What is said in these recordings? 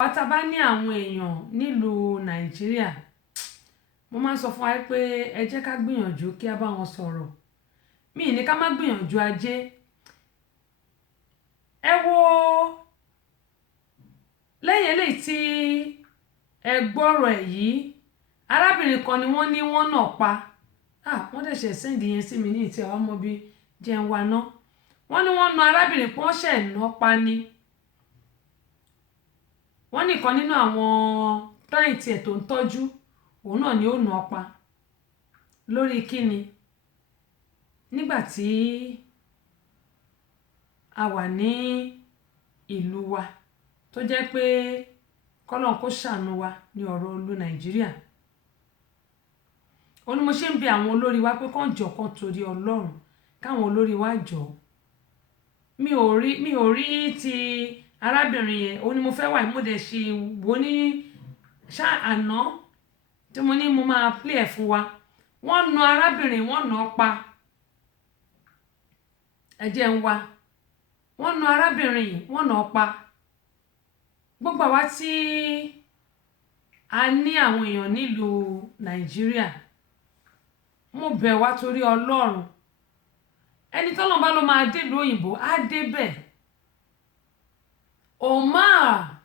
Àwa tá bá ní àwọn èèyàn nílùú Nàìjíríà, mo máa ń sọ fún wa pé ẹ jẹ́ ká gbìyànjú kí a bá wọn sọ̀rọ̀. Mi ní ká má gbìyànjú ajé. Ẹ wo lẹ́yìn eléyìí tí ẹ gbọ́rọ̀ ẹ̀ yìí, arábìnrin kan ni wọ́n ní wọ́n náà pa. Wọ́n dẹ̀ ṣe sẹ́ǹdì yẹn sí mi ní ìtì àwọn ọmọ bíi jẹun wa ná. Wọ́n ní wọ́n na arábìnrin pé wọ́n ṣẹ̀ ná pa ni. Wọ́n nìkan nínú àwọn táìtì ẹ̀ tó ń tọ́jú òun náà ni ó ná pa. Lórí kíni? Nígbà tí a wà ní ìlú wa tó jẹ́ pé kọ́lọ́n kó ṣàánú wa ní ọ̀rọ̀ ìlú Nàìjíríà. Ó ní mo ṣe ń bi àwọn olórí wa pé kán jọ kán torí Ọlọ́run káwọn olórí wa jọ. Mi ò rí ti arábìnrin yẹn. Ó ní mo fẹ́ wà mo dẹ̀ ṣe wò ní àná tí mo ní mo máa play ẹ̀ fún wa. Wọ́n na arábìnrin, wọ́n ná pa. Ẹ jẹ́ ń wá. Wọ́n na arábìnrin, wọ́n ná pa. Gbogbo àwa tí a ní àwọn èèyàn nílùú Nàìjíríà, mo bẹ̀ wá torí Ọlọ́run. Ẹni tọ́lọ́run bá ló máa dé ìlú òyìnbó á débẹ̀. Omar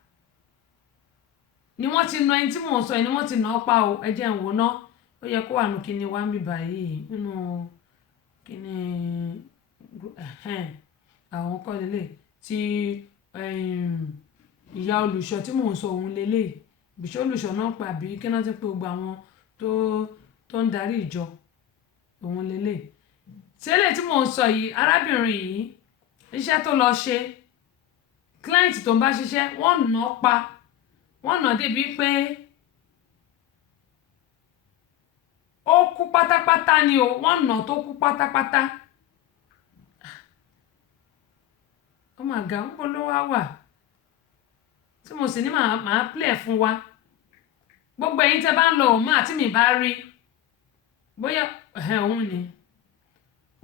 ni wọ́n ti na ẹni tí mò ń sọ ẹni wọ́n ti ná pa o. Ẹ jẹ́ ń wò ná. Ó yẹ kó wà nínú kíni wá ń bí báyìí nínú kíni àwọn kọ́ lélẹ̀ tí ìyá olùṣọ́ tí mò ń sọ òun lélẹ̀. Bíṣọ́ olùṣọ́ náà pa àbí kí náà ti pé gbogbo àwọn tó ń darí ìjọ òun lélẹ̀. Tí eléyìí tí mò ń sọ yìí, arábìnrin yìí iṣẹ́ tó lọ ṣe, client tó ń bá ṣiṣẹ́ wọ́n ná pa. Wọ́n ná débi pé ó kú pátápátá ni o. Wọ́n ná tó kú pátápátá. Oh my God, ń bọ̀ ló wà tí mo sì ní màá play ẹ̀ fún wa. Gbogbo ẹ̀yin tẹ́ bá ń lọ òun àti mi bá rí bóyá òun ni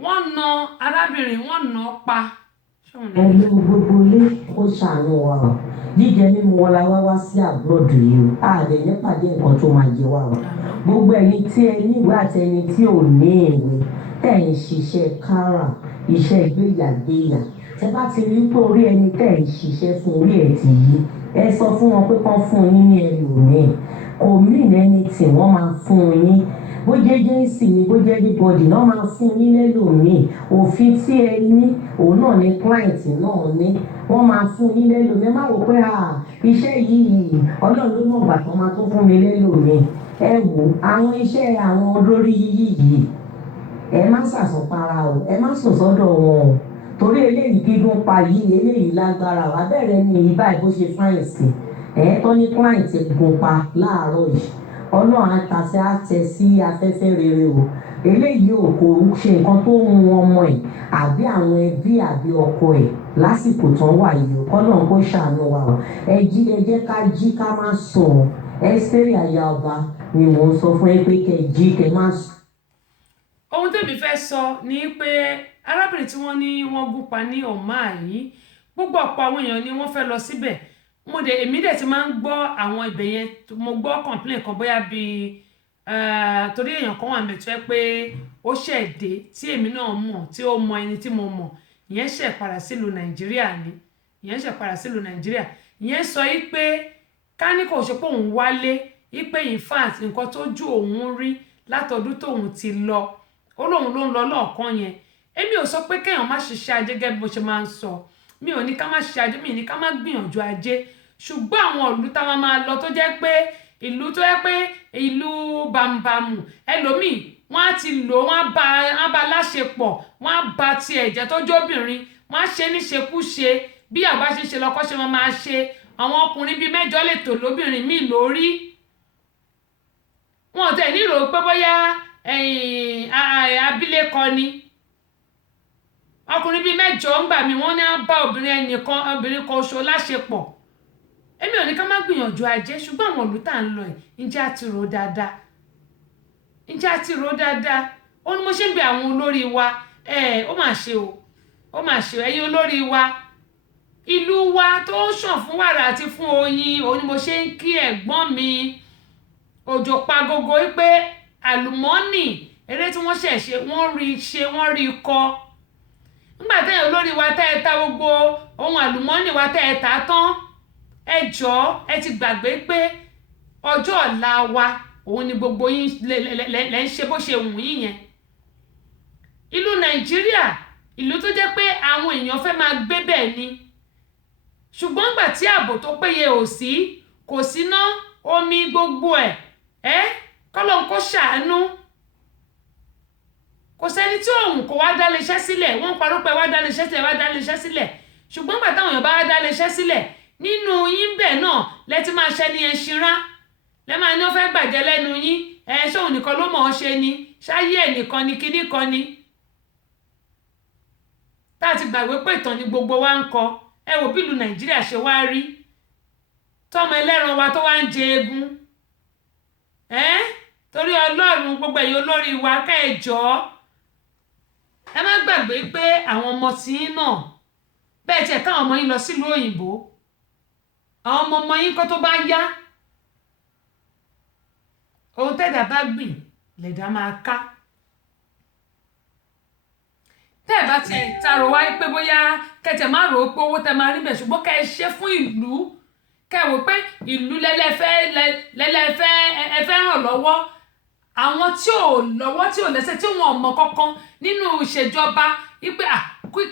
wọ́n ná arábìnrin, wọ́n ná pa. Ẹ̀lú gbogbo ilé kó ṣàánú wa o. Jíjẹ mímu wọn la wá sí àbúròdù yìí o. A lè nípàdé nǹkan tó máa jẹ wá o. Gbogbo ẹ̀yin tí ẹ ní ìwé àti ẹni tí ò ní ìwé tẹ̀ ń ṣiṣẹ́ kára, iṣẹ́ gbéyàgbéyà. Tẹ bá ti rí pé orí ẹni tẹ̀ ń ṣiṣẹ́ fún orí ẹ̀ ti yí, ẹ sọ fún wọn pé kán fún yín ní ẹlòmíì. Kò mean anything wọ́n máa fún yín. Bó jẹ́ agency ni bó jẹ́ anybody náà máa fún yín lẹ́lòmíì. Òfin tí ẹ ní òun náà ni client náà ní. Wọ́n máa fún yín lẹ́lòmíì. Ẹ má wò pé iṣẹ́ yìí Ọlọ́run ló mọ̀ gbà tó máa tó fún mi lẹ́lòmíì. Ẹ wò àwọn iṣẹ́ àwọn olórí yìí ẹ má ṣàṣọpara o. Ẹ má sùn sọ́dọ̀ wọn o. Torí eléyìí gígùn pa yìí eléyìí lágbára wa bẹ̀rẹ̀ ní ìbáyìí bó ṣe fáìn sí. Tó ní client gùn pa láàárọ̀ yìí. Ọlọ́run àtàṣe àtẹ sí afẹ́fẹ́ rere o. Eléyìí ò kò ṣe nǹkan tó ń wọn ọmọ ẹ̀ àbí àwọn ẹbí àbí ọkọ ẹ̀ lásìkò tán wà yìí o. Ọlọ́run kó ṣàánú wa o. Ẹ jẹ́ ká jí ká má sùn. Ẹ́sítérì aya ọba ni mò ń sọ fún ẹ pé kẹ́ jí kẹ́ má sùn. Ohun tèmi fẹ́ sọ ni pé arábìnrin tí wọ́n ní wọ́n gún pa ní Omar yìí, gbogbo ọ̀pọ̀ àwọn èèyàn ni wọ́n fẹ́ lọ síbẹ̀. Èmi dẹ̀ ti máa ń gbọ́ àwọn ibẹ̀ yẹn. Mo gbọ́ complain kan bóyá bíi torí èèyàn kan wà mẹ́tọ́ pé ó ṣẹ̀ dé tí èmi náà mọ̀ tí ó mọ ẹni tí mo mọ̀. Ìyẹn ṣẹ̀ padà sílùú Nàìjíríà ni. Ìyẹn sọ yí pé ká ní kò ṣe pé òun wálé yí pé in fact nǹkan tó ju òun rí látọdún tóun ti lọ. Ó lóun ló ń lọ lọ́ọ̀kan yẹn. Èmi ò sọ pé kéèyàn má ṣiṣẹ́ ajé gẹ́gẹ́ bí mo ṣe máa ń sọ. Mi ò ní ká má ṣiṣẹ́ ajé, mi ní ká má gbìyànjú ajé. Ṣùgbọ́n àwọn ìlú táwa máa lọ tó jẹ́ pé ìlú bàmùbàmù ẹlòmíì wọ́n á ti lò wọ́n á bá láṣepọ̀, wọ́n á bá ti ẹ̀jẹ̀ tó jóbìnrin, wọ́n á ṣe níṣekúṣe bí àbá ṣe ṣe lọ́kọ́ ṣe máa ṣe. Àwọn ọkùnrin bíi 8 lè tò lóbìnrin míì lórí. Wọn ò tẹ̀ nílò pé bóyá abilékọ ni. Ọkùnrin bíi 8 ń gbà mí wọ́n ní á bá obìnrin kan ṣo láṣepọ̀. Èmi ò ní ká má gbìyànjú ajé ṣùgbọ́n àwọn ìlú tá ń lọ yìí ǹjẹ́ a ti rò dáadáa. Ó ní mo ṣe ń bi àwọn olórí wa ó mà ṣe o ẹ̀yin olórí wa ìlú wa tó ń ṣàn fún wàrà àti fún oyin, òun ni mo ṣe ń kí ẹ̀gbọ́n mi Òjò Pagogo wípé àlùmọ́ọ́nì eré tí wọ́n ṣe wọ́n rí kọ́. Nígbà tẹ́yìn olórí wa tẹ́ ẹ ta gbogbo ohun àlùmọ́ọ́nì wa tẹ́ ẹ ta tán, ẹ jọ̀ọ́ ẹ ti gbàgbé pé ọjọ́ ọ̀la wa òun ni gbogbo yín lẹ́ ń ṣe bó ṣe wù yín yẹn. Ìlú Nàìjíríà, ìlú tó jẹ́ pé àwọn èèyàn fẹ́ máa gbé bẹ́ẹ̀ ni, ṣùgbọ́n nígbà tí ààbò tó péye ò sí, kò síná, omi, gbogbo ẹ̀ kọ́lọ́n kó ṣàánú. Kò sẹ́ni tí òun kò wá dá iléeṣẹ́ sílẹ̀, wọ́n parọ́ pé wá dá iléeṣẹ́ sílẹ̀, ṣùgbọ́n nígbà táwọn èèyàn bá wá dá iléeṣẹ́ sílẹ̀, nínú yín bẹ́ẹ̀ náà lẹ ti máa ṣẹ́ ní ẹṣinrá, lẹ máa ní ó fẹ́ gbàjẹ́ lẹ́nu yín, ṣóun nìkan ló mọ̀ ọ́ ṣe ni, ṣáyé ẹ̀ nìkan ni, kíní kan ni. Tá a ti gbàgbé pé ìtàn ni gbogbo wa ń kọ. Ẹ wò bí ìlú Nàìjíríà ṣe wá rí, tọ́mọ ẹlẹ́ran wa tó wá ń jẹ egun. Torí Ọlọ́run, gbogbo ẹ̀yin olórí wa kẹ́ ẹ jọ̀ọ́, ẹ má gbàgbé pé àwọn ọmọ tí yín náà, bẹ́ẹ̀ tiẹ̀ káwọn ọmọ yín lọ sílùú òyìnbó, àwọn ọmọ yín kó tó bá yá, ohun tẹ́dà bá gbìn lẹ̀dá máa ká. Tẹ́ ẹ bá ti taro wáyé pé bóyá kẹtẹ̀ má rò ó pé owó tẹ máa rí bẹ̀, ṣùgbọ́n kẹ́ ẹ ṣe fún ìlú, kẹ́ ẹ wò pé ìlú lẹ́lẹ́fẹ́ ràn lọ́wọ́. Àwọn tí ò lọ́wọ́, tí ò lẹ́sẹ̀, tí wọn ò mọ̀ kankan nínú ìṣèjọba wípé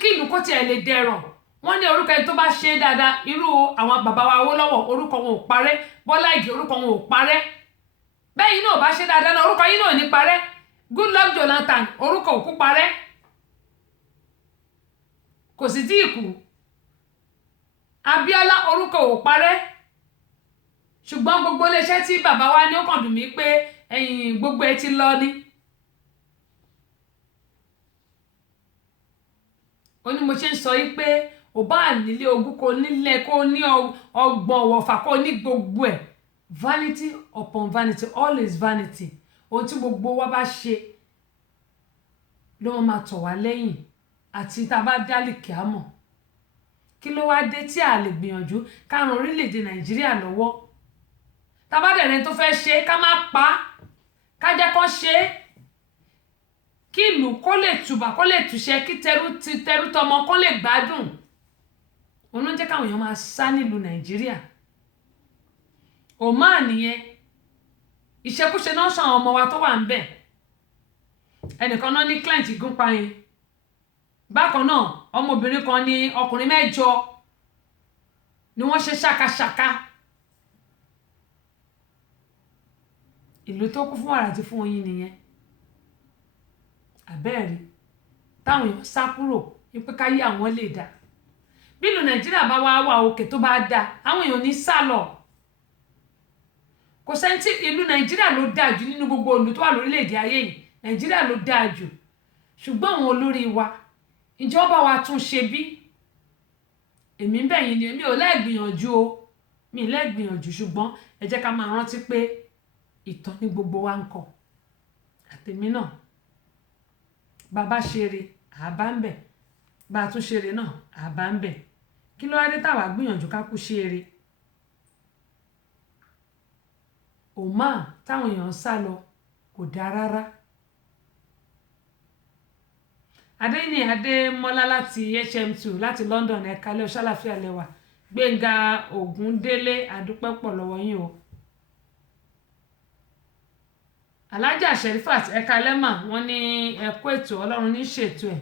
kí ìlú kó tiẹ̀ lè dẹrọ̀, wọ́n ní orúkọ ẹni tó bá ṣe dáadáa, irú àwọn bàbá wa Awólọ́wọ̀, orúkọ wọn ò parẹ́, Bọ́lá Ìgè orúkọ wọn ò parẹ́, bẹ́ẹ̀ yín náà bá ṣe dáadáa náà orúkọ yín náà ò ní parẹ́, Goodluck Jonathan orúkọ òkú parẹ́, kò sì tí ì kú, Abíọ́lá orúkọ ò parẹ́, ṣùgbọ́n gbogbo iléeṣẹ́ tí bàbá wa ní ó kàn dùn mí pé gbogbo ẹ ti lọ ní. Ó ní mo ṣe ń sọ yí pé ò bá nílé ogún, kò nílé, kò ní ọgbọ̀n ọ̀wọ̀fà, kò ní gbogbo ẹ̀. Vanity upon vanity, all is vanity. Ohun tí gbogbo wa bá ṣe ló máa tọ̀ wá lẹ́yìn, àti tá a bá dálì kí á mọ̀. Kí ló wá dé tí a lè gbìyànjú ká ran orílẹ̀-èdè Nàìjíríà lọ́wọ́? Tá a bá dẹ̀ rẹ́ni tó fẹ́ ṣe, ká má pa á, ká jẹ́ kó ṣe é, kí ìlú kó lè tùbà, kó lè túṣẹ́, kí tẹrú tọmọ kó lè gbádùn. Òun ló ń jẹ́ káwọn èèyàn máa sá nílùú Nàìjíríà. Oman nìyẹn, ìṣekúṣe náà ṣàn àwọn ọmọ wa tó wà ń bẹ̀. Ẹnìkan náà ní client gúnpa yẹn, bákan náà ọmọbìnrin kan ní ọkùnrin 8 ni wọ́n ṣe ṣàkàṣàkà. Ìlú tó kún fún wàrà àti fún oyin nìyẹn. Àbẹ́ẹ̀rí táwọn èèyàn sá kúrò wípé káyé àwọn lè dá. Bí ìlú Nàìjíríà bá wà òkè tó bá dá, àwọn èèyàn ní sá lọ. Kò sẹ́ni tí ìlú Nàìjíríà ló dáa jù nínú gbogbo ìlú tó wà lórílẹ̀-èdè ayé yìí. Nàìjíríà ló dáa jù, ṣùgbọ́n àwọn olórí wa, ìjọba wa tún ṣe bí. Èmi ń bẹ̀ yín ni, èmi ò lẹ́gbìyànjú o, mi ò lẹ́gbìyànjú, ṣùgbọ́n ẹ jẹ́ ká máa rántí pé ìtàn ní gbogbo wa ń kọ. Àtèmi náà, bàbá ṣeré àbá ń bẹ̀, bá tún ṣeré náà àbá ń bẹ̀. Kí ló wá dé táwa gbìyànjú ká kú ṣeré? Oman táwọn èèyàn sá lọ kò dáa rárá. Adémọ́lá láti HM2 láti London, ẹ̀ka lẹ́ ṣàlàfíà lẹ́wà. Gbénga Ògúndélé, àdúpẹ́ pọ̀ lọ́wọ́ yín o. Alájà Sherifat ẹ̀ka lẹ́mà, wọ́n ní ẹ̀kú ètò, Ọlọ́run ní ṣètò ẹ̀,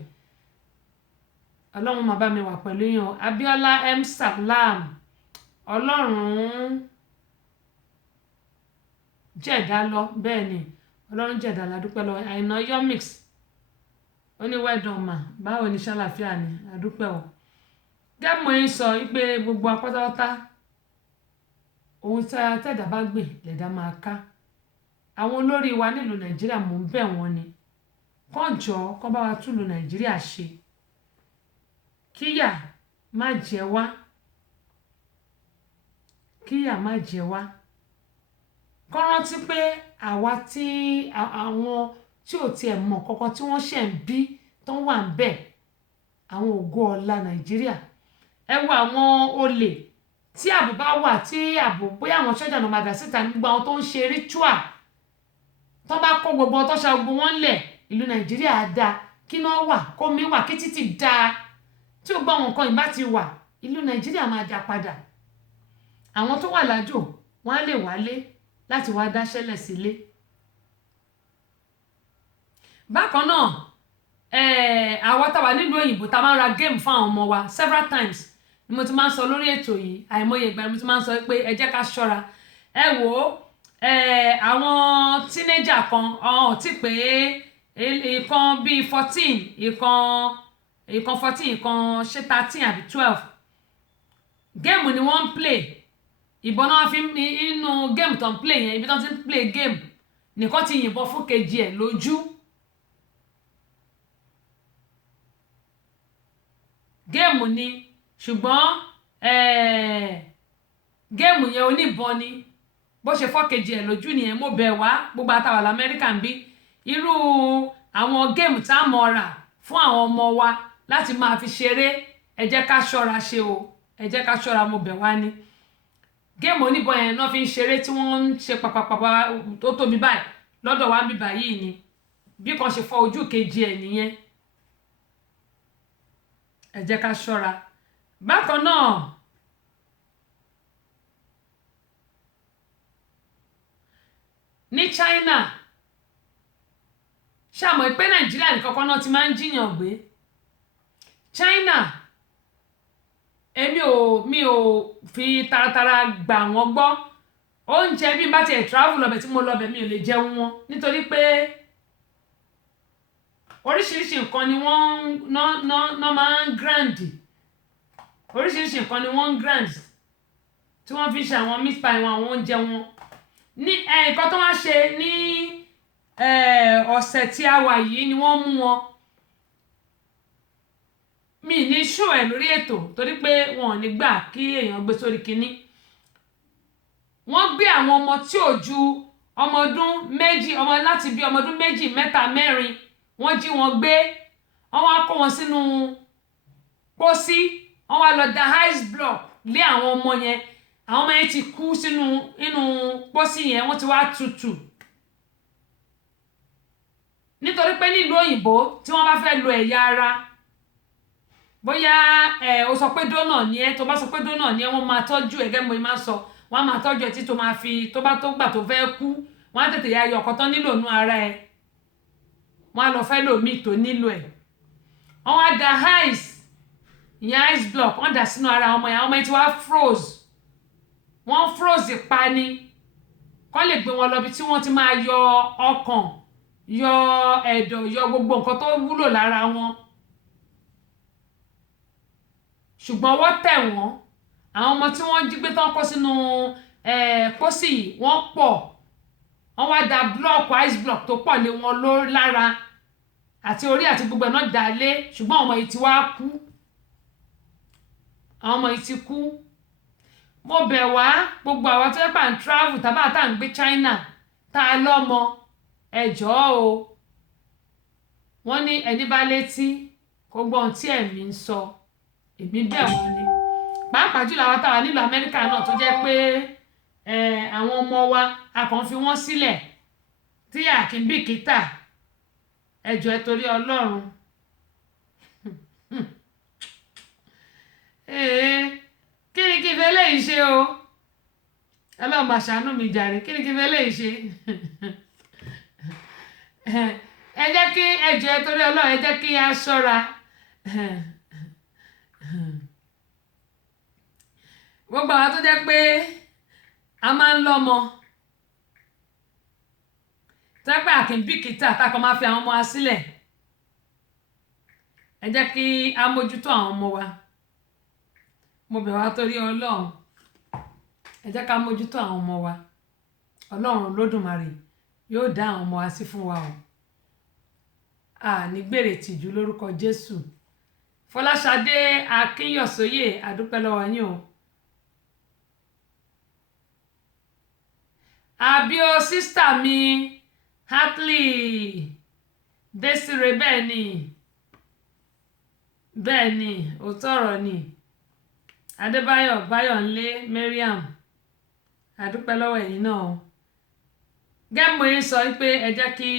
Ọlọ́run máa bá mi wà pẹ̀lú yín o. Abíọ́lá M Salam, Ọlọ́run jẹ̀dá lọ, bẹ́ẹ̀ ni Ọlọ́run jẹ̀dá ládúpẹ́ lọ. Àìná Yomix ó ní wẹ́dọ̀n mà, báwo ni ṣàlàfíà ni, àdúpẹ́ o. Gẹ́mọ̀ yín sọ wípé gbogbo apátápátá ohun tí tẹ̀dá bá gbìn lẹ̀dá máa ká. Àwọn olórí wa nílùú Nàìjíríà, mò ń bẹ̀ wọ́n ni, kán jọ̀ọ́ kán bá wa túlù Nàìjíríà ṣe, kíyà má jẹ wá, kíyà má jẹ wá. Kán rántí pé àwa tí àwọn tí ò tiẹ̀ mọ̀ kankan tí wọ́n ṣẹ̀ ń bí tó wà ń bẹ̀, àwọn ògo ọ̀la Nàìjíríà, ẹ wo àwọn olè tí ààbò bá wà tí ààbò bóyá àwọn sọ́jà náà máa dà síta ní gbogbo àwọn tó ń ṣe ritual tó bá kó gbogbo tó ṣa gbogbo wọn lẹ̀ ìlú Nàìjíríà á dáa kí náà wà kó mi wà kí títì dáa tí ó gbọ́ àwọn nǹkan ìbá ti wà ìlú Nàìjíríà máa dá padà àwọn tó wà lájò wọ́n á lè wálé láti wá dáṣẹ́lẹ̀ sílé. Bákan náà àwọn tá wà nílùú òyìnbó tá máa ń ra game fún àwọn ọmọ wa several times ni mo ti máa ń sọ lórí ètò yìí àìmọye ìgbà ni mo ti máa ń sọ pé ẹ jẹ́ ká ṣọ́ra ẹ wò ó àwọn teenager kan ọ̀hún ti pé ìkan bíi 14 ìkan 14 ìkan ṣe 13 àbí 12 géèmù ni wọ́n ń play ìbọn náà fi inú géèmù tó ń play yẹn ibi tó ti ń play géèmù nìkan ti yìnbọn fún kejì ẹ̀ lójú. géèmù ni ṣùgbọ́n géèmù yẹn oníbọn ni bó ṣe fọ́ kejì ẹ̀ lójú nìyẹn. mo bẹ̀ wá gbogbo àtàwà lamẹ́ríkà ń bí irú àwọn géèmù tá a mọ̀ rà fún àwọn ọmọ wa láti máa fi ṣeré ẹ jẹ́ ká ṣọ́ra ṣe o ẹ jẹ́ ká ṣọ́ra mo bẹ̀ wá ní. géèmù oníbọn yẹn náà fi ń ṣeré tí wọ́n ń ṣe pàpàpàpà tó tóbi báyìí lọ́dọ̀ wa ń bí báyìí ni bí kan ṣe fọ́ ojú kejì ẹ̀ nìyẹn ẹ jẹ́ ká ṣọ́ra. Bákan náà ní China ṣàmọ̀ pé Nàìjíríà nìkan kan náà ti máa ń jiyàn gbé China mi ò fi taratara gbà wọ́n gbọ́ oúnjẹ bí bá tiẹ̀ travel lọ́bẹ̀ tí mo lọ́bẹ̀ mi ò lè jẹun wọn nítorí pé oríṣiríṣi nǹkan ni wọ́n máa ń grand oríṣiríṣi nǹkan ni wọ́n ń grand tí wọ́n fi ṣe àwọn meat pie wọn àwọn oúnjẹ wọn ní nǹkan tó wá ṣe ní ọ̀sẹ̀ tí a wà yìí ni wọ́n mú wọn mi ní ṣó ẹ̀ lórí ètò torí pé wọn ò ní gbà kí èèyàn gbé sórí kinní wọ́n gbé àwọn ọmọ tí ò ju ọmọ ọdún méjì ọmọ láti bí ọmọ ọdún méjì mẹ́ta mẹ́rin wọ́n jí wọn gbé wọ́n wá kó wọn sínú pósí wọ́n wá lọ da ice block lé àwọn ọmọ yẹn àwọn ọmọ yẹn ti kú inú pósí yẹn wọ́n ti wá tutù nítorí pé nílùú òyìnbó tí wọ́n bá fẹ́ lo ẹ̀yà ara bóyá o sọ pé dónà ni ẹ tó bá sọ pé dónà ni ẹ wọ́n máa tọ́jú ẹ̀ gẹ́gẹ́ mo máa sọ wọ́n á máa tọ́jú ẹ tí tó máa fi tó bá tó gbà tó fẹ́ kú wọ́n á tètè ya ayọ̀ ọ̀kan tán nílò nú ara ẹ wọ́n á lọ fẹ́ lòmíì tó nílò ẹ̀ wọ́n á da ice ìyẹn ice block wọ́n dà sínú ara ọmọ yẹn ti wá froze wọ́n froze pa ni kọ́ lè gbé wọn lọ bí tí wọ́n ti máa yọ ọkàn yọ ẹ̀dọ̀ yọ gbogbo nǹkan tó wúlò lára wọn ṣùgbọ́n wọ́n tẹ̀ wọ́n àwọn ọmọ tí wọ́n jí gbé tán kó sínú pósí wọ́n pọ̀ wọ́n wá da ice block tó pọ̀ lé wọn lórí lára àti orí àti gbogbo ẹ̀ náà dà lé ṣùgbọ́n àwọn ọmọ yìí ti wá kú àwọn ọmọ yìí ti kú. mo bẹ̀ wá gbogbo àwọn tó yẹ pà ń travel tàbá tá à ń gbé China tá a lọ́mọ ẹ jọ̀ọ́ o wọ́n ní ẹni bá létí kó gbọ́ ohun tí ẹ̀mí ń sọ èmi bẹ̀ wọ́n ni pàápàá jùlọ àwọn táwa nílùú Amẹ́ríkà náà tó jẹ́ pé àwọn ọmọ wa a kàn fi wọ́n sílẹ̀ tí a kì í bìkítà ẹ jọ̀ọ́ ẹ torí Ọlọ́run kí ni kí n fẹ́ léyìí ṣe o Ọlọ́run bá ṣàánú mi jàre kí ni kí n fẹ́ léyìí ṣe ẹ jẹ́ kí ẹ jọ̀ọ́ ẹ torí Ọlọ́run ẹ jẹ́ kí a ṣọ́ra gbogbo àwọn tó jẹ́ pé a máa ń lọ́mọ tẹ́pẹ́ àkínbíkítà tákan máa fi àwọn ọmọ wa sílẹ̀ ẹ jẹ́ kí a mójútó àwọn ọmọ wa mo bẹ̀ wá torí Ọlọ́run ẹ jẹ́ ká mójútó àwọn ọmọ wa Ọlọ́run Olódùmarè yóò dá àwọn ọmọ wa sí fún wa o ní gbèrè tìjú lórúkọ Jésù. Fọláṣadé Akínyọ̀sóyè àdúpẹ́ lọ́wọ́ yín o. àbíò sísítà mi Hartley Desire bẹ́ẹ̀ ni òótọ́ ọ̀rọ̀ ni Adébáyọ̀ Báyọ̀nlé Mariam adúpẹ́ lọ́wọ́ ẹ̀yin náà o. Gẹ́gẹ́ mo yín sọ pé ẹ jẹ́ kí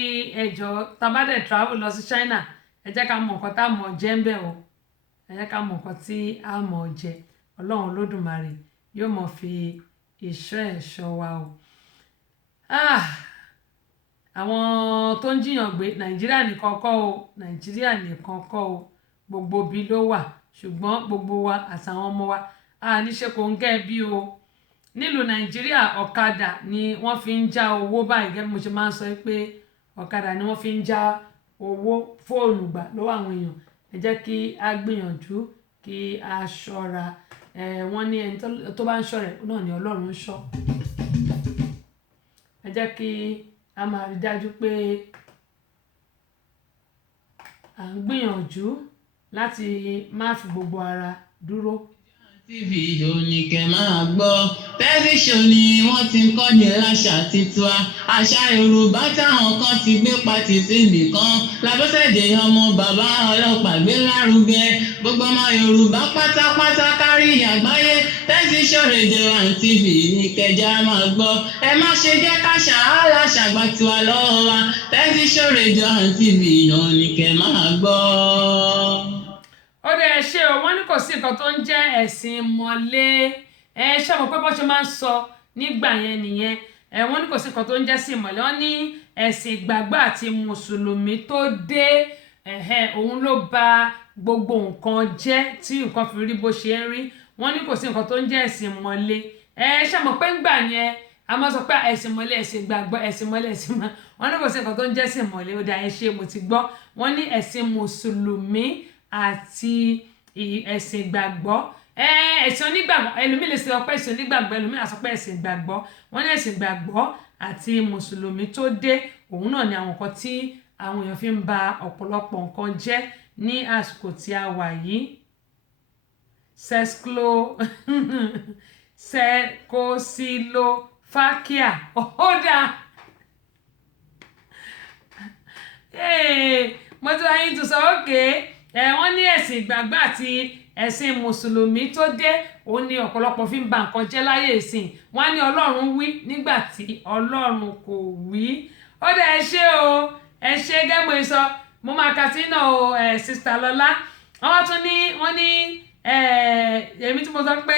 ẹjọ́ tabadẹ̀ travel lọ sí China ẹ jẹ́ ká mọ nǹkan tá a mọ̀ jẹ ń bẹ̀ o, ẹ jẹ́ ká mọ nǹkan tí a mọ̀ jẹ. Ọlọ́run Olódùmarè yóò mọ̀ fi ìṣọ́ ẹ̀ ṣọ́ wa o. Àwọn tó ń jiyàn gbé Nàìjíríà nìkan kọ́ o, Nàìjíríà nìkan kọ́ o, gbogbo bí ló wà, ṣùgbọ́n gbogbo wa àtàwọn ọmọ wa a ní ṣe kò ń gẹ́ bí o. Nílùú Nàìjíríà ọ̀kadà ni wọ́n fi ń já owó báyìí, gẹ́gẹ́ bí mo ṣe máa ń sọ pé ọ̀kadà ni wọ́n fi ń já owó fóònù gbà lọ́wọ́ àwọn èèyàn. Ẹ jẹ́ kí a gbìyànjú kí a ṣọ́ra. Wọ́n ní ẹni tó bá ń ṣọ́ rẹ̀ náà ni Ọlọ́run ń ṣọ́. Ẹ jẹ́ kí a máa rí dájú pé à ń gbìyànjú láti má fi gbogbo ara dúró. TV yóò ní kẹ́ máa gbọ́, tẹlifíṣàn ni wọ́n ti ń kọ́ ní láṣà tiwa, àṣà Yorùbá táwọn kan ti gbé pati síbì kan, Lábọ́sẹ̀dé ọmọ bàbá ọlọ́pàá gbé lárugẹ, gbogbo ọmọ Yorùbá pátápátá kárí àgbáyé, tẹlifíṣàn rédíò and TV ní kẹjá máa gbọ́, ẹ má ṣe jẹ́ káṣà aláṣà gbà tiwa lọ́wọ́ wa, tẹlifíṣàn rédíò and TV yóò ní kẹ́ máa gbọ́. Ó dẹ̀ ṣe o, wọ́n ní kò sí nǹkan tó ń jẹ́ ẹ̀sìn mọ́lé. Ṣé mo pé bó ṣe máa ń sọ nígbà yẹn nìyẹn. Wọ́n ní kò sí nǹkan tó ń jẹ́ ẹ̀sìn mọ́lé. Wọ́n ní ẹ̀sìn ìgbàgbọ́ àti mùsùlùmí tó dé òun ló bà gbogbo nǹkan jẹ́ tí nǹkan fi rí bó ṣe ń rí. Wọ́n ní kò sí nǹkan tó ń jẹ́ ẹ̀sìn mọ́lé. Ṣé mo pé ńgbà yẹn a máa sọ pé ẹ̀sìn mọ́lé, ẹ̀sìn ìgbàgbọ́, ẹ̀sìn mọ́lé, ẹ̀sìn mọ́lé. Wọ́n ní kò sí nǹkan tó ń jẹ́ ẹ̀sìn mọ́lé. Ó dà ẹ ṣe mo ti gbọ́. Wọ́n ní ẹ̀sìn mùsùlùmí àti ẹ̀sìn ìgbàgbọ́. Ẹ̀sìn onígbàgbọ́ ẹlòmíì lè sọ pé ẹ̀sìn onígbàgbọ́, ẹlòmíì á sọ pé ẹ̀sìn ìgbàgbọ́. Wọ́n ní ẹ̀sìn ìgbàgbọ́ àti mùsùlùmí tó dé òun náà ni àwọn nǹkan tí àwọn èèyàn fi ń ba ọ̀pọ̀lọpọ̀ nǹkan jẹ́ ní àsìkò tí a wà yìí. Czechoslovakia ó dáa. Mo ti wá yín tún sọ òkè. Wọ́n ní ẹ̀sìn ìgbàgbọ́ àti ẹ̀sìn mùsùlùmí tó dé òun ni ọ̀pọ̀lọpọ̀ fi ń ba nǹkan jẹ́ láyé ìsìn. Wọ́n ní Ọlọ́run wí nígbà tí Ọlọ́run kò wí. Ó dẹ̀ ẹ ṣé o, ẹ ṣé gẹ́gẹ́ mo sọ, mo máa ka sí náà o, Sista Lọlá. Wọ́n ní èmi tí mo sọ pé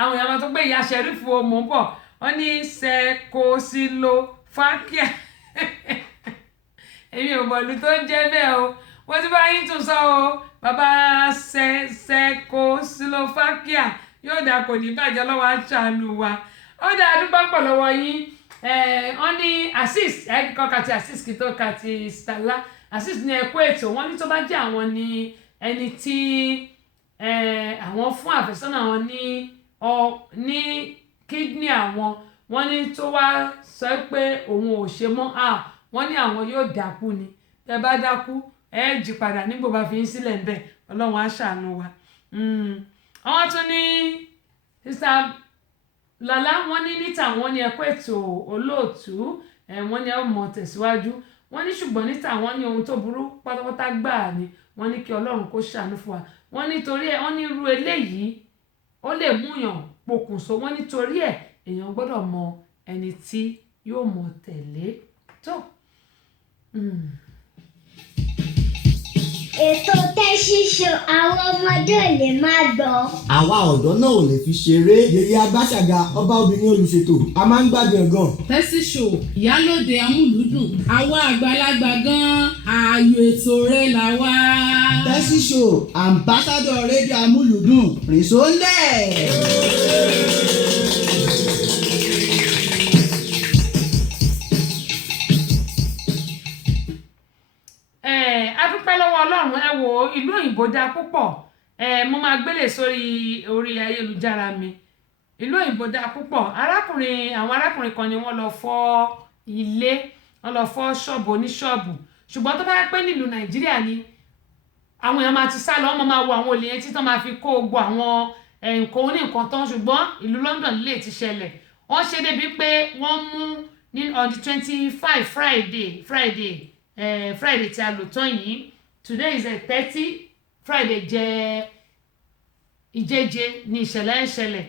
àwọn èèyàn máa tó pé ìyá Ṣẹ̀rífù o mò ń bọ̀. Wọ́n ní Czechoslovakia. Èmi ò mọ̀ ìlú tó ń jẹ́ bẹ́ẹ̀ o. Wọ́n ti bá yín tún sọ o, bàbá Czechoslovakia yóò dà kò ní bàjẹ́ lọ́wọ́ aṣáánú wa. Ó dà dúpẹ́ pọ̀ lọ́wọ́ yín. Wọ́n ní Azeez ẹ̀kọ́ kàti Azeez kì í tó kàti Stella. Azeez ní ẹ̀kọ́ ètò. Wọ́n ní tó bá jẹ́ àwọn ní ẹni tí àwọn fún àfẹ́sọ́nà wọn ní kídìní àwọn. Wọ́n ní tó wá sọ pé òun ò ṣe mọ́. Wọ́n ní àwọn yóò dákú ni. Tẹ́ bá dákú jí padà nígbò bá fi ń sílẹ̀ ń bẹ̀. Ọlọ́run á ṣàánú wa. Àwọn tún ní Sista Lọlá wọ́n ní níta wọ́n ní ẹ̀kọ́ ètò olóòtú. Wọ́n ní ẹ mọ̀ tẹ̀síwájú. Wọ́n ní ṣùgbọ́n níta wọ́n ní ohun tó burú pátápátá gbáà ni. Wọ́n ní kí Ọlọ́run kó ṣàánú fún wa. Wọ́n ní torí ẹ̀ wọ́n ní irú eléyìí ó lè múyàn pokùnso. Wọ́n ní torí ẹ̀ èèyàn gbọ́dọ̀ mọ ẹni tí yóò mọ̀ tẹ̀lé tó. Ètò Tẹ́síṣò àwọn ọmọdé ò lè máa gbọ́. Àwa ọ̀dọ́ náà ò lè fi ṣeré. Yèyé Agbáṣàga ọba obìnrin olùṣètò a máa ń gbádùn gan. Tẹ́síṣò ìyálòde amúlùúdùn àwa àgbàlagbà gan-an ààyò ètò rẹ̀ là wá. Tẹ́síṣò ambassadọ̀ rédíò amúlùúdùn rìnsólẹ̀. Adúpẹ́ lọ́wọ́ Ọlọ́run. Wo ìlú òyìnbó dáa púpọ̀. Mo máa gbélé sórí orí ayélujára mi. Ìlú òyìnbó dáa púpọ̀. Àwọn arákùnrin kan ni wọ́n lọ fọ́ ilé, wọ́n lọ fọ́ ṣọ́ọ̀bù oníṣọ́ọ̀bù. Ṣùgbọ́n tó bá yẹ pé nílùú Nàìjíríà ni àwọn èèyàn máa ti sá lọ, wọ́n máa wo àwọn olè yẹn tí tán máa fi kó gbogbo àwọn nǹkan oníǹkan tán. Ṣùgbọ́n ìlú London lè ti ṣẹlẹ̀. Wọ́n ṣe débi pé wọ́n mú ní on the 25 Friday tí a lò tán yìí. Today is a 30. Friday jẹ́ ìjeje ní ìṣẹ̀lẹ̀ ìṣẹ̀lẹ̀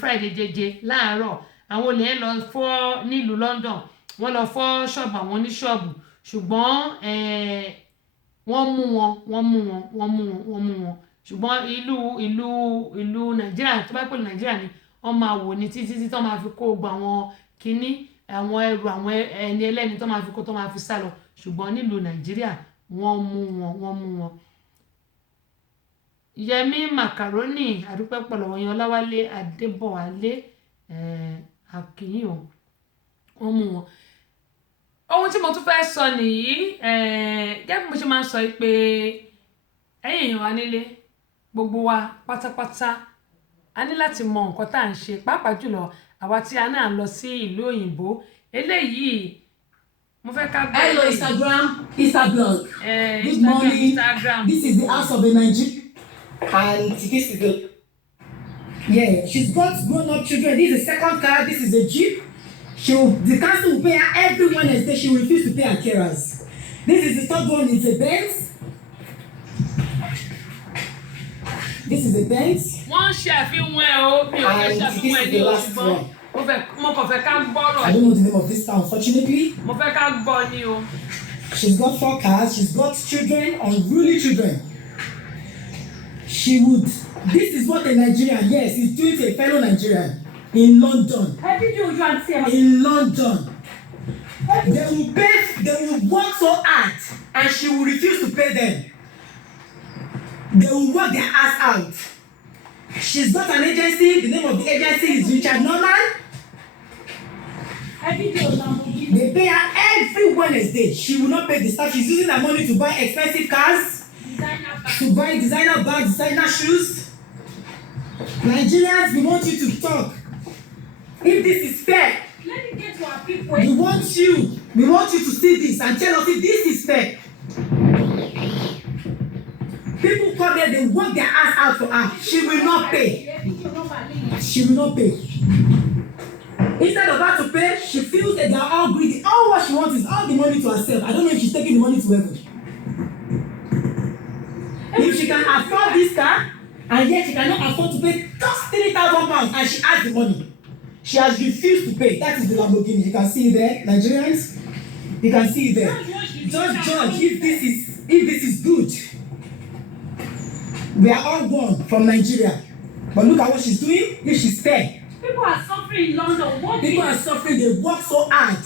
Friday jeje láàárọ̀ àwọn olè lọ fọ́ nílùú London wọ́n lọ fọ́ ṣọ́ọ̀bù àwọn oníṣọ́ọ̀bù ṣùgbọ́n wọ́n mú wọn ṣùgbọ́n ìlú Nàìjíríà tó bá pè Nàìjíríà ni wọ́n máa wò ní títí tó máa fi kó gba àwọn kinní àwọn ẹrù àwọn ẹni ẹlẹ́ni tó máa fi kó tó máa fi sá lọ ṣùgbọ́n nílùú Nàìjíríà wọ́n mú wọn. Yẹmí Macaroni àdúpẹ́ pọ̀lọ̀wọ̀ yan Ọláwálé Adébọ̀wálé àkìyàn wọ́n mú wọn. Ohun tí mo tún fẹ́ sọ nìyí gẹ́gẹ́ bí mo ṣe máa ń sọ pé ẹ̀yin èèyàn wa nílé gbogbo wa pátápátá a ní láti mọ nǹkan tá à ń ṣe pàápàá jùlọ àwa tí a náà lọ sí ìlú òyìnbó eléyìí mo fẹ́ ká gbé. Hello Instagram, Instablog. Good morning. Instagram. This is the house of a Nigerian. And this is the. Yeah, she's got grown-up children. This is the second car. This is a Jeep. The council will pay her every Wednesday. She will refuse to pay her carers. This is the third one. It's a Benz. This is a Benz. Wọ́n ṣe àfihàn ẹ̀ o mi ò fẹ́ ṣàfihàn ẹ̀ ní ṣùgbọ́n mo kàn fẹ́ ká gbọ́rọ̀. I don't know the name of this town, unfortunately. Mo fẹ́ ká gbọ́ ni o. She's got 4 cars. She's got children, unruly children. She would. This is what a Nigerian, yes, is doing to a fellow Nigerian in London. In London. They will work so hard and she will refuse to pay them. They will work their ass out. She's got an agency. The name of the agency is Richard Norman. They pay her every Wednesday. She will not pay the staff. She's using her money to buy expensive cars, to buy designer bags, designer shoes. Nigerians, we want you to talk. If this is fair, Let me get to our people. we want you to see this and tell us if this is fair. People come here, they work their ass out for her. She will not pay. She will not pay. Instead of her to pay, she feels that they are all greedy. All what she wants is all the money to herself. I don't know if she's taking the money to heaven. If she can afford this car, and yet she cannot afford to pay just £3,000 and she has the money. She has refused to pay. That is the Lamborghini. You can see it there, Nigerians. You can see it there. Just judge if this is good. We are all born from Nigeria. But look at what she's doing. If she's fair. People are suffering in London. People are suffering. They work so hard.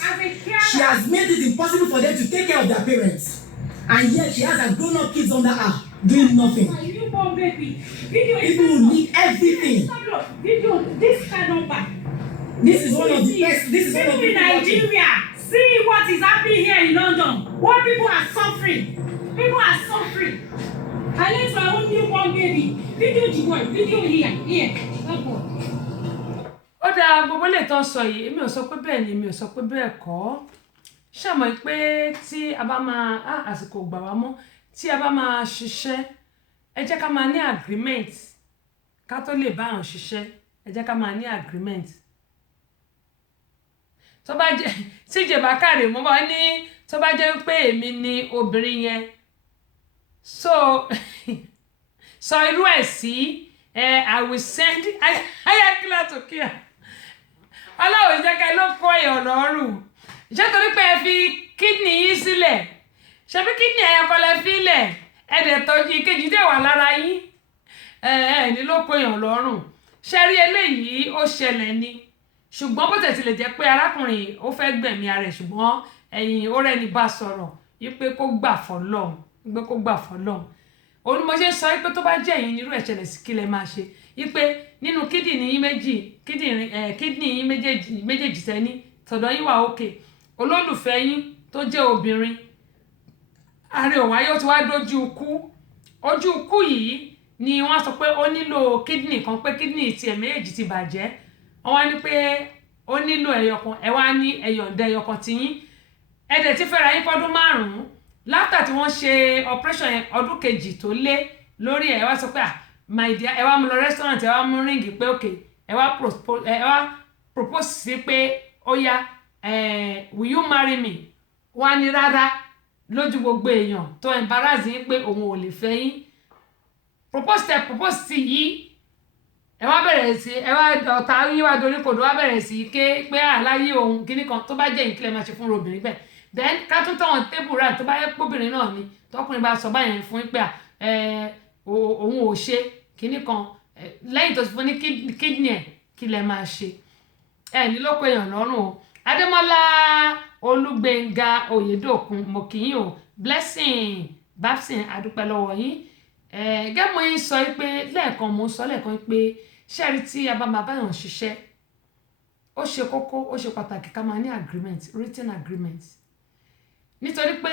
She has made it impossible for them to take care of their parents. And yet she has her grown-up kids under her, doing nothing. Newborn baby. People will need everything. Video, this cannot back. This is one of the best. This is one of the people in Nigeria. See what is happening here in London. What people are suffering. People are suffering. I let my own newborn baby. Video the boy. Video here. That boy. Ó dáa gbogbo lè tán sọ yìí èmi ò sọ pé bẹ́ẹ̀ ni èmi ò sọ pé bẹ́ẹ̀ kọ́ ṣàmọ̀ pé tí a bá máa àsìkò gbà wá mọ́ tí a bá máa ṣiṣẹ́ ẹ jẹ́ ká máa ní agreement ká tó lè bá àwọn ṣiṣẹ́ ẹ jẹ́ ká máa ní agreement tó bá jẹ́ tíjẹ bákàrè mo bá ní tó bá jẹ́ pé èmi ni obìnrin yẹn so irú ẹ̀ sí I will send ayakila to kia Ọlọ́run jẹ́ ká ló kọ́ èèyàn lọ́rùn ṣé torí pé ẹ fi kídìní yín sílẹ̀ ṣe bí kídìní ẹ̀yàn kan lẹ fílẹ̀ ẹ̀dẹ̀ tọ́jú ìkejì dẹ̀ wà lára yín ní ló kọ́ èèyàn lọ́rùn ṣe rí eléyìí ó ṣẹlẹ̀ ni ṣùgbọ́n bó tẹ̀ tilẹ̀ jẹ́ pé arákùnrin ó fẹ́ gbẹ̀mí ara ẹ̀ ṣùgbọ́n ẹ̀yìn ó rẹ́ni bá sọ̀rọ̀ wípé kó gbà fọ́lọ́run òun mo ṣe sọ pé tó bá jẹ́ ẹ̀yin nírú ẹ̀ṣẹ̀lẹ̀ sí kí lẹ máa ṣe wípé nínú kídìní yín méjèèjì tẹ́ní tọ̀dọ̀ yín wà òkè olólùfẹ́ yín tó jẹ́ obìnrin ààrẹ òwáyé ó ti wá dójú ojú ikú yìí ni wọ́n sọ pé ó nílò kídìní kan pé kídìní tiẹ̀ méjèèjì ti bàjẹ́ wọ́n wá ní pé ó nílò ẹyọkan ẹ wá ní ẹyọ̀ǹda ẹyọkan tiyín ẹ̀dẹ̀ ti fẹ́ra yín fọ́dún 5 látà tí wọ́n ṣe operation yẹn ọdún kejì tó lé lórí ẹ̀ wá sọ pé my dear ẹ wá mú lọ restaurant ẹ wá mú ríǹgì pé okay ẹ wá propose sí pé ó yá will you marry me wá ní rárá lójú gbogbo èèyàn tó embarrass yín pé òun ò lè fẹ́ yín propose sí yìí ẹ wá bẹ̀rẹ̀ sí ẹ wá ọ̀tá yín wá dorí kodò wá bẹ̀rẹ̀ sí ké pé àláyé òun kíní kan tó bá jẹ́ ìkílẹ̀ máa ṣe fún obìnrin bẹ́ẹ̀ then ká tún tọ̀wọ̀n tébù rà tó bá yẹ kóbìnrin náà ni tọkùnrin bá sọ báyẹn fún pé òun ò ṣe kíní kan lẹ́yìn tó ti fún ní kídìní ẹ̀ kí lẹ máa ṣe ẹ ní ló pé èèyàn lọ́rùn o Adémọ́lá Olúgbénga Oyèdòkun mo kì í o Blessing Babson adúpẹ́ lọ́wọ́ yín gẹ́gẹ́ mo yín sọ pé lẹ́ẹ̀kan mo sọ lẹ́ẹ̀kan pé ṣẹ́ẹ̀rí tí a bá máa báyàn ṣiṣẹ́ ó ṣe kókó ó ṣe pàtàkì ká máa ní agreement written agreement nítorí pé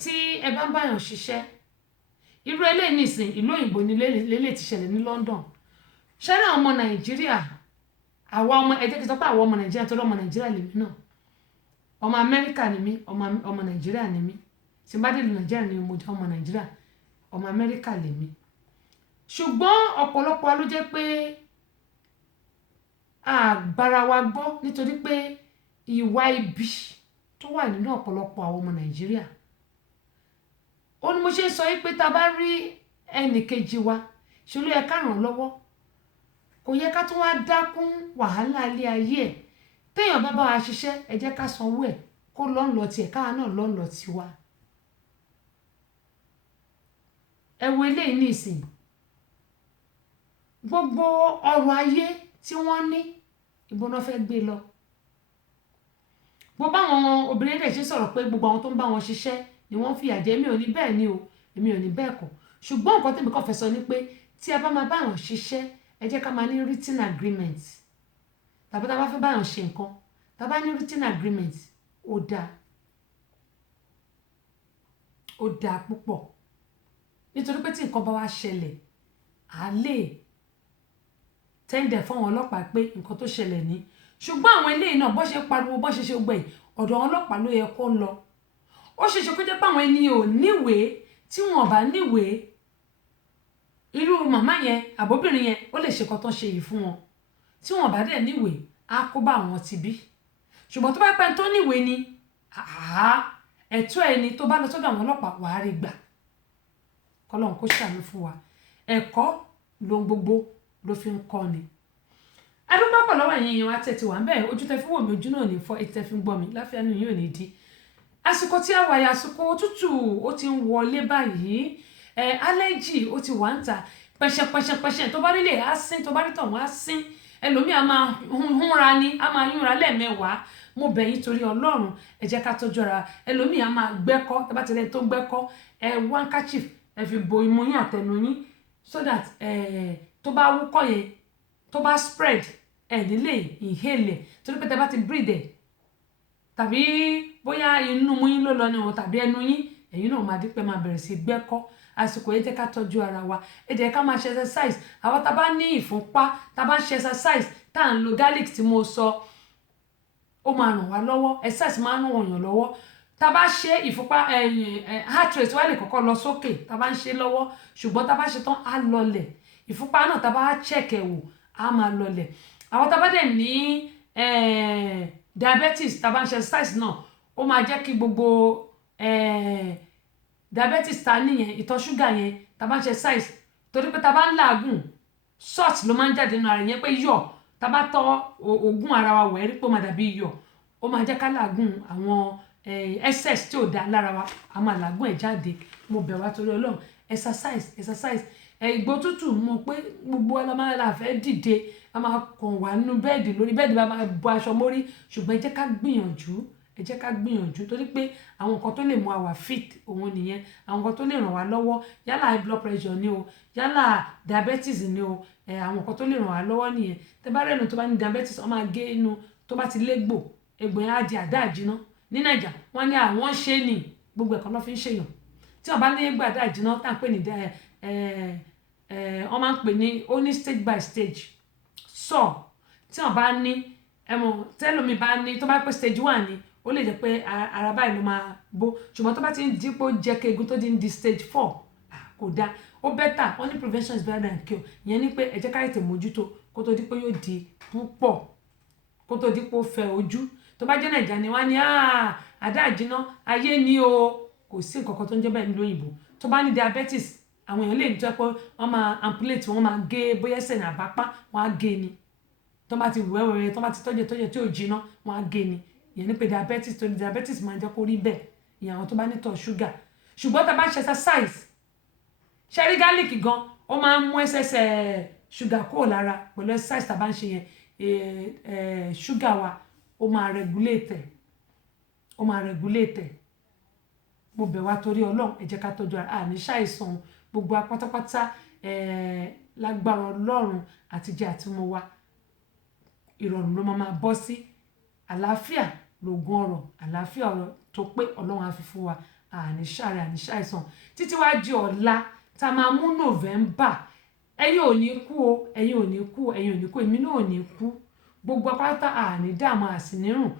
tí ẹ bá ń báyàn ṣiṣẹ́ irú eléyìí nìsín ìlú òyìnbó ni lélẹ̀ ti ṣẹlẹ̀ ní London ṣẹ́rẹ́ ọmọ Nàìjíríà àwa ọmọ ẹ̀jẹ̀ kí n sọ pé àwa ọmọ Nàìjíríà tó lọ́mọ Nàìjíríà lèmi náà ọmọ Amẹ́ríkà ni mí ọmọ Nàìjíríà ni mí tí n bá dé ìlú Nàìjíríà ni mo jẹ́ ọmọ Nàìjíríà ọmọ Amẹ́ríkà lèmi ṣùgbọ́n ọ̀pọ̀lọpọ̀ ló jẹ́ pé àgbára wa gbọ́ nítorí pé ìwà ibi tó wà nínú ọ̀pọ̀lọpọ̀ àwọn ọmọ Nàìjíríà ó ní mo ṣe ń sọ pé tá a bá rí ẹnì kejì wa ṣe ló yẹ ká ràn lọ́wọ́ kò yẹ ká tún wá dákún wàhálà ilé ayé ẹ̀ téèyàn bá bá wa ṣiṣẹ́ ẹ jẹ́ ká sanwó ẹ̀ kó lọ́n lọ tiẹ̀ káwa náà lọ́n lọ tiwa ẹ wo eléyìí ní ìsìn gbogbo ọrọ̀ ayé tí wọ́n ní ibo náà fẹ́ gbé lọ gbogbo àwọn obìnrin dẹ̀ ṣe sọ̀rọ̀ pé gbogbo àwọn tó ń bá wọn ṣiṣẹ́ ni wọ́n fìyà jẹ èmi ò ní bẹ́ẹ̀ ni o èmi ò ní bẹ́ẹ̀ kọ́ ṣùgbọ́n nǹkan tèmi kàn fẹ́ sọ ni pé tí a bá máa bá wọn ṣiṣẹ́ ẹ jẹ́ ká máa ní written agreement tàbí tá a bá fẹ́ bá wọn ṣe nǹkan tá a bá ní written agreement ó dáa púpọ̀ nítorí pé tí nǹkan bá wá ṣẹlẹ̀ à lè tẹ́ndẹ̀ fún àwọn ọlọ́pàá pé nǹkan tó ṣẹlẹ̀ ní ṣùgbọ́n àwọn eléyìí náà bó ṣe pariwo bó ṣe ṣe gbẹ̀ ọ̀dọ̀ àwọn ọlọ́pàá ló yẹ kó lọ ó ṣe ṣe kó jẹ́ pé àwọn ẹni ò níwèé tí wọn bá níwèé irú màmá yẹn àbóbìnrin yẹn ó lè ṣe nǹkan tó ń ṣe yìí fún wọn tí wọn bá dẹ̀ níwèé á kó bá àwọn ti bí ṣùgbọ́n tó bá pẹ́ tó níwèé ni ẹ̀tọ́ ẹni tó bá lọ sọ́dọ̀ àwọn ọlọ́pàá wàá rí gbà kọ́lọ́n kó ṣàánú fún wa ẹ̀kọ́ ló ń gbogbo ló fi ń kọ́ ni adúgbò pọ̀ lọ́wọ́ ẹ̀yin èèyàn àtẹ̀tì wà ń bẹ́ẹ̀ ojú tẹ fi wò mí ojú náà ní fọ́ etí tẹ fi ń gbọ́ mi láfíà nínú yóò ní di àsìkò tí a wà yà àsìkò òtútù ó ti ń wọlé báyìí allergy ó ti wà ń ta pẹ̀ṣẹ̀pẹ̀ṣẹ̀pẹ̀ṣẹ̀ tó bá rí lè á sín tó bá rí tọ̀hún á sín ẹlòmíì á máa húnra ni á máa yúnra lẹ́ẹ̀mẹ́wàá mo bẹ̀ yín torí Ọlọ́run ẹ jẹ́ ká tọ́jú ara ẹlòmíì á máa gbẹ́kọ́ tẹ́ bá ti lẹ́yìn tó gbẹ́kọ́ handkerchief ẹ fi bo imú yín àtẹnu yín so that tó bá wúkọ́ yẹn tó bá spread ẹ̀ nílé inhale torí pé tẹ́ bá ti breathe tàbí bóyá inú mú yín ló lọ ní wọn tàbí ẹnu yín ẹ̀yin náà máa dípẹ́ máa bẹ̀rẹ̀ sí gbẹ́kọ́ àsìkò yẹn jẹ́ ká tọ́jú ara wa ẹ jẹ́ ká máa ṣe exercise àwọn tá a bá ní ìfúnpá tá a bá ń ṣe exercise tá à ń lo garlic tí mo sọ ó máa ràn wá lọ́wọ́ exercise máa ń ràn wọ̀nyàn lọ́wọ́ tá a bá ṣe ìfúnpá heart rate wá lè kọ́kọ́ lọ sókè tá a bá ń ṣe lọ́wọ́ ṣùgbọ́n tá a bá ṣe tán á lọlẹ̀ ìfúnpá náà tá a bá check ẹ̀ wò á máa lọlẹ̀ àwọn tá a bá dẹ̀ ní diabetes tá a bá ń ṣe exercise náà ó máa jẹ́ kí gbogbo diabetes ta níyẹn ìtọ̀ ṣúgà yẹn tá a bá ń ṣe exercise torí pé tá a bá ń làágùn salt ló máa ń jáde nínú ara yẹn pé yọ̀ tá a bá tọ́ òògùn ara wa wẹ̀ rí pé ó máa dàbí iyọ̀ ó máa jẹ́ ká làágùn àwọn excess tí ò dá lára wa a máa làágùn ẹ̀ jáde mo bẹ̀ wá torí Ọlọ́run exercise ìgbó tútù mọ̀ pé gbogbo ọlọ́mọlá fẹ́ dìde a máa kàn wá nínú bẹ́ẹ̀dì lórí bẹ́ẹ̀dì bá máa bọ aṣọ mórí ṣùgbọ́n ẹ jẹ́ ká gbìyànjú torí pé àwọn nǹkan tó lè mú àwa fit òun nìyẹn àwọn nǹkan tó lè ràn wá lọ́wọ́ yálà high blood pressure ni o yálà diabetes ni o àwọn nǹkan tó lè ràn wá lọ́wọ́ nìyẹn tẹ́ bá rẹ̀nu tó bá ní diabetes ó máa gé inú tó bá ti légbò egbò yẹn á di àdá àjínà ní Nàìjà wọ́n ní àwọn ṣe ní gbogbo ẹ̀kan lọ́ fi ń ṣèyàn tí wọ́n bá ní egbò àdá àjínà tá à ń pè ní wọ́n máa ń pè ní ó ní stage by stage tí wọ́n bá ní tẹ́lómi bá ní tó bá pẹ́ stage 1 ni ó lè jẹ́ pé ara báyìí ló máa bó ṣùgbọ́n tó bá ti ń dípò jẹ́ kegun tó di stage 4 kò dáa ó bẹ́tà wọ́n ní prevention is better than cure ìyẹn ni pé ẹ jẹ́ ká tètè mójútó kó tó di pé yóò di púpọ̀ kó tó di pé ó fẹ́ ojú tó bá jẹ́ Nàìjíríà ni wọ́n á ní àdá àjínà ayé ni o kò sí nǹkan kan tó ń jẹ́ bẹ́ẹ̀ nílùú òyìnbó tó bá ní diabetes àwọn èèyàn lè jẹ́ pé wọ́n máa ampulate wọ́n máa gé bóyá ẹsẹ̀ ní àbápá wọ́n á gé ni tó bá ti wẹ́wẹ́rẹ́ tó bá ti tọ́jú tí ò jiná wọ́n á gé ni ìyẹn ní pé diabetes tó ní diabetes máa ń jẹ́ kó rí bẹ́ẹ̀ ìyẹn àwọn tó bá ní tọ̀ ṣúgà ṣùgbọ́n tá a bá ń ṣe exercise ṣẹ́rí garlic gan ó máa ń mú ẹsẹ̀sẹ̀ ṣúgà kúrò lára pẹ̀lú exercise tá a bá ń ṣe yẹn ṣúgà wa ó máa regulate mo bẹ̀ wá torí Ọlọ́run ẹ jẹ́ ká tọ́jú ara àní ṣàìsàn gbogbo apátápátá lágbára Ọlọ́run àtijẹ àti mo wa ìrọ̀rùn ló máa bọ́ sí àlàáfíà lògùn ọrọ̀ àlàáfíà ọrọ̀ tó pé Ọlọ́run á fi fún wa àní ṣàárẹ̀ àní ṣàìsàn títí wá di ọ̀la tá a máa mú November ẹ̀yin ò ní kú o ẹ̀yin ò ní kú èmi náà ò ní kú gbogbo apáta àní dààmú àsìnírùn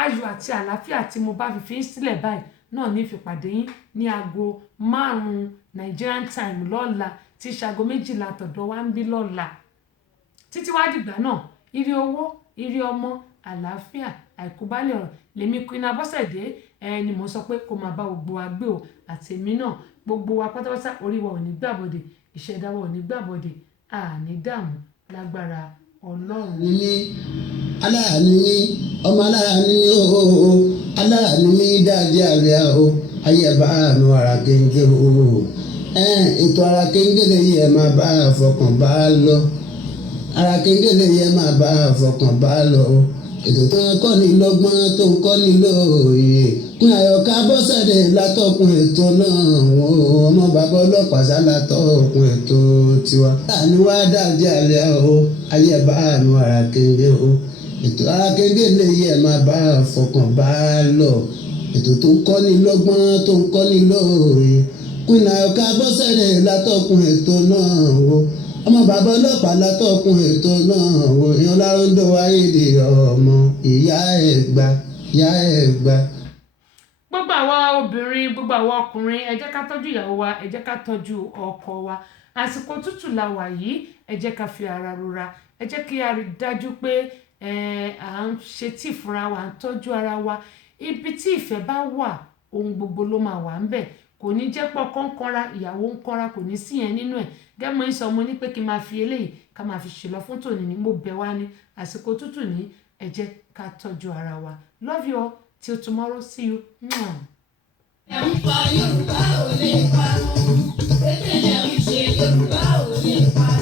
ayọ̀ àti àlàáfíà tí mo bá fi sílẹ̀ báyìí náà ní ìfipàdé yín ní aago 5 Nigerian time lọ́la tí ṣaago 12 tọ̀dọ̀ wá ń bí lọ́la títí wá dìgbà náà ire owó ire ọmọ àlàáfíà àìkúbálẹ̀ ọ̀rọ̀ lèmi Queen Abọ́sẹ̀dé ni mo sọ pé kó máa bá gbogbo wa gbé o àti èmi náà gbogbo wa pátápátá orí wa ò ní gbàbọ̀dẹ̀ ìṣẹ̀dá wa ò ní gbàbọ̀dẹ̀ àní dààmú lágbára Ọlọ́run. ní aláàánú ní ọmọ aláàánú ní ooo aláàánú ní dáadé àríyá o ayé ẹ̀ bá àánú ara kéńké o ètò ara kéńké lè yẹ máa bá àfọkàn bá lọ ara kéńké lè yẹ máa bá àfọkàn bá lọ ètò tó ń kọ́ ni lọ́gbọ́n tó ń kọ́ ni lóòye Queen Àyọ̀ká Bọ́sẹ̀dé látọkùn ètò náà ọmọ bàbá ọlọ́pàá sá látọkùn ètò tiwa. àánú wá dájú àlẹ́ o ayé bá àánú ara kéńké o ètò ara kéńké lè yẹ máa bá àfọkàn bá lọ ètò tó ń kọ́ ni lọ́gbọ́n tó ń kọ́ ni lóòye Queen Àyọ̀ká Bọ́sẹ̀dé látọkùn ètò náà ọmọ bàbá ọlọ́pàá látọkùn ètò náà èèyàn lárúndó ayédè ọmọ ìyá Ẹ̀gbá. gbogbo àwa obìnrin gbogbo àwa ọkùnrin ẹ jẹ́ ká tọ́jú ìyàwó wa ẹ jẹ́ ká tọ́jú ọkọ wa àsìkò tútù la wà yìí ẹ jẹ́ ká fi ara rora ẹ jẹ́ kí a rí dájú pé à ń ṣe tíì fúnra wa à ń tọ́jú ara wa ibi tí ìfẹ́ bá wà ohun gbogbo ló máa wà ń bẹ̀ kò ní jẹ́ pọ̀ kọ́ńkọ́ra ìyàwó ń kọ́ra kò ní sí yẹn nínú ẹ̀ gẹ́mọ̀ ń sọ mo ní pé kí n máa fi eléyìí ká máa fi ṣèlọ fún tòní ni mo bẹ̀ wá ní àsìkò tútù ní ẹ jẹ́ ká tọ́jú ara wa love you all till tomorrow see you. Yorùbá ò lè parun, ètò ìṣe Yorùbá ò lè parun.